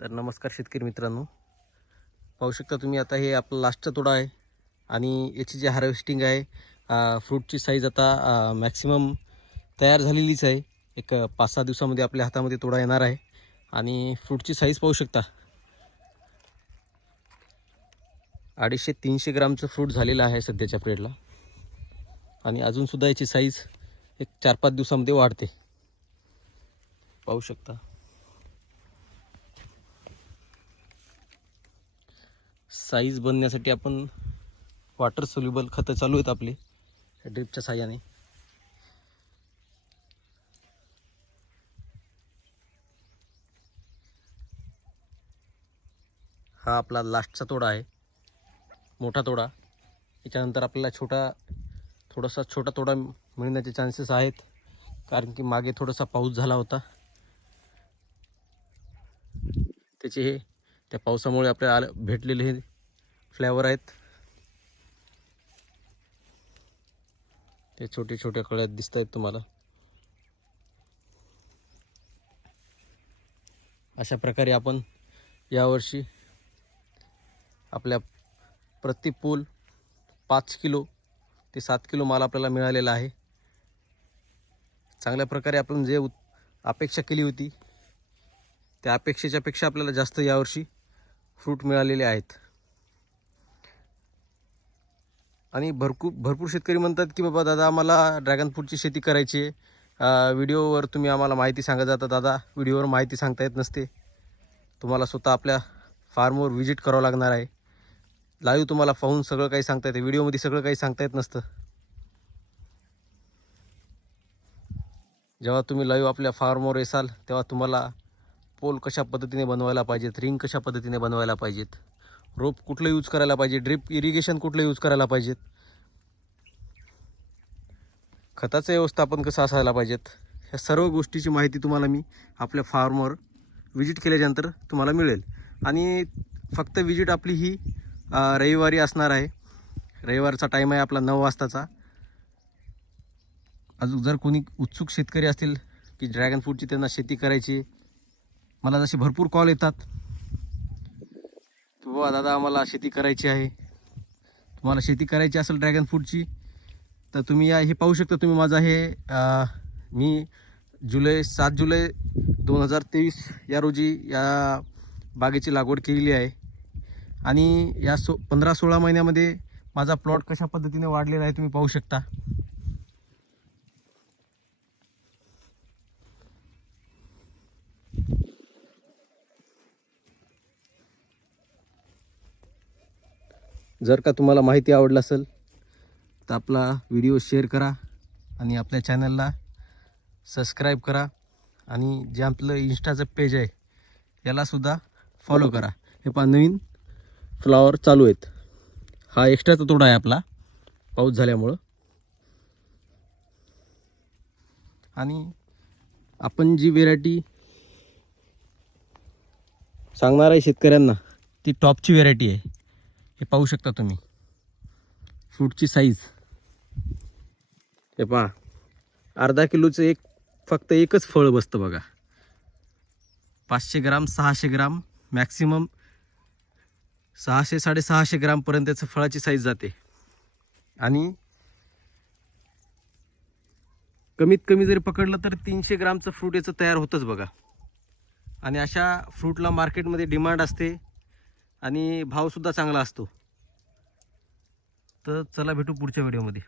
तर नमस्कार शेतकरी मित्रांनो. पाहू शकता तुम्ही आता हे आपलं लास्टचा तोडा आहे आणि याची जी हार्वेस्टिंग आहे फ्रूटची साईज आता मॅक्सिमम तयार झालेलीच आहे. एक पाच सहा दिवसामध्ये आपल्या हातामध्ये तोडा येणार आहे आणि फ्रूटची साईज पाहू शकता. अडीचशे तीनशे ग्रामचं फ्रूट झालेलं आहे सध्याच्या पिरियडला आणि अजूनसुद्धा याची साईज एक चार पाच दिवसामध्ये वाढते. पाहू शकता. साईज बनण्यासाठी आपण वॉटर सोल्युबल खतं चालू आहेत आपली ड्रिपच्या साह्याने. हा आपला लास्टचा तोडा आहे. मोठा तोडा. याच्यानंतर आपल्याला छोटा थोडासा छोटा तोडा मिळण्याचे चान्सेस आहेत. कारण की मागे थोडासा पाऊस झाला होता. त्याचे हे त्या पावसामुळे आपल्याला आलं भेटलेले हे फ्लेवर आहेत. ते छोटे छोटे कळ्यात दिसत आहेत तुम्हाला. अशा प्रकारे आपण यावर्षी आपल्या प्रति पूल पाच किलो ते सात किलो माल आपल्याला मिळालेला आहे. चांगल्या प्रकारे आपण जे अपेक्षा केली होती त्या अपेक्षेच्यापेक्षा आपल्याला जास्त यावर्षी फ्रूट मिळालेले आहेत. आणि भरपूर भरपूर शेतकरी म्हणतात की बाबा दादा आम्हाला ड्रॅगन फ्रूटची शेती करायची आहे. व्हिडिओवर तुम्ही आम्हाला माहिती सांगत जाता दादा. व्हिडिओवर माहिती सांगता येत नसते. तुम्हाला स्वतः आपल्या फार्मवर व्हिजिट करावं लागणार आहे. लाईव्ह तुम्हाला पाहून सगळं काही सांगता येते. व्हिडिओमध्ये सगळं काही सांगता येत नसतं. जेव्हा तुम्ही लाईव्ह आपल्या फार्मवर येसाल तेव्हा तुम्हाला पोल कशा पद्धतीने बनवायला पाहिजेत? रिंग कशा पद्धतीने बनवायला पाहिजेत? रोप कुठलं यूज करायला पाहिजे? ड्रिप इरिगेशन कुठलं यूज करायला पाहिजेत? खताचं व्यवस्थापन कसं असायला पाहिजेत? ह्या सर्व गोष्टीची माहिती तुम्हाला मी आपल्या फार्मवर विजिट केल्याच्यानंतर तुम्हाला मिळेल. आणि फक्त विजिट आपली ही रविवारी असणार आहे. रविवारचा टाईम आहे आपला नऊ वाजताचा. अजून जर कोणी उत्सुक शेतकरी असतील की ड्रॅगन फ्रूटची त्यांना शेती करायची मला जसे भरपूर कॉल येतात. की बाबा दादा आम्हाला शेती करायची आहे. तुम्हाला शेती करायची असेल ड्रॅगन फ्रूटची तर तुम्ही या हे पाहू शकता तुम्ही माझा हे मी जुलै सात जुलै दोन हजार तेवीस या रोजी या बागेची लागवड केलेली आहे. आणि या सो पंधरा सोळा महिन्यामध्ये माझा प्लॉट कशा पद्धतीने वाढलेला आहे तुम्ही पाहू शकता. जर का तुम्हाला माहिती आवडलं असेल तर आपला व्हिडिओ शेअर करा आणि आपल्या चॅनलला सबस्क्राईब करा आणि जे आपलं इन्स्टाचं पेज आहे यालासुद्धा फॉलो करा. हे पहा नवीन फ्लॉवर चालू आहेत. हा एक्स्ट्राचा तोडा आहे आपला पाऊस झाल्यामुळं. आणि आपण जी व्हेरायटी सांगणार आहे शेतकऱ्यांना ती टॉपची व्हेरायटी आहे. हे पाहू शकता तुम्ही. फ्रूटची साईज हे पहा. अर्धा किलोचं एक फक्त एकच फळ बसतं बघा. पाचशे ग्राम सहाशे ग्राम मॅक्सिमम सहाशे साडेसहाशे ग्रामपर्यंतचं फळाची साईज जाते. आणि कमीत कमी जरी पकडलं तर तीनशे ग्रामचं फ्रूट याचं तयार होतंच बघा. आणि अशा फ्रूटला मार्केटमध्ये डिमांड असते. आणि भावसुद्धा चांगला असतो. तर चला भेटू पुढच्या व्हिडिओमध्ये.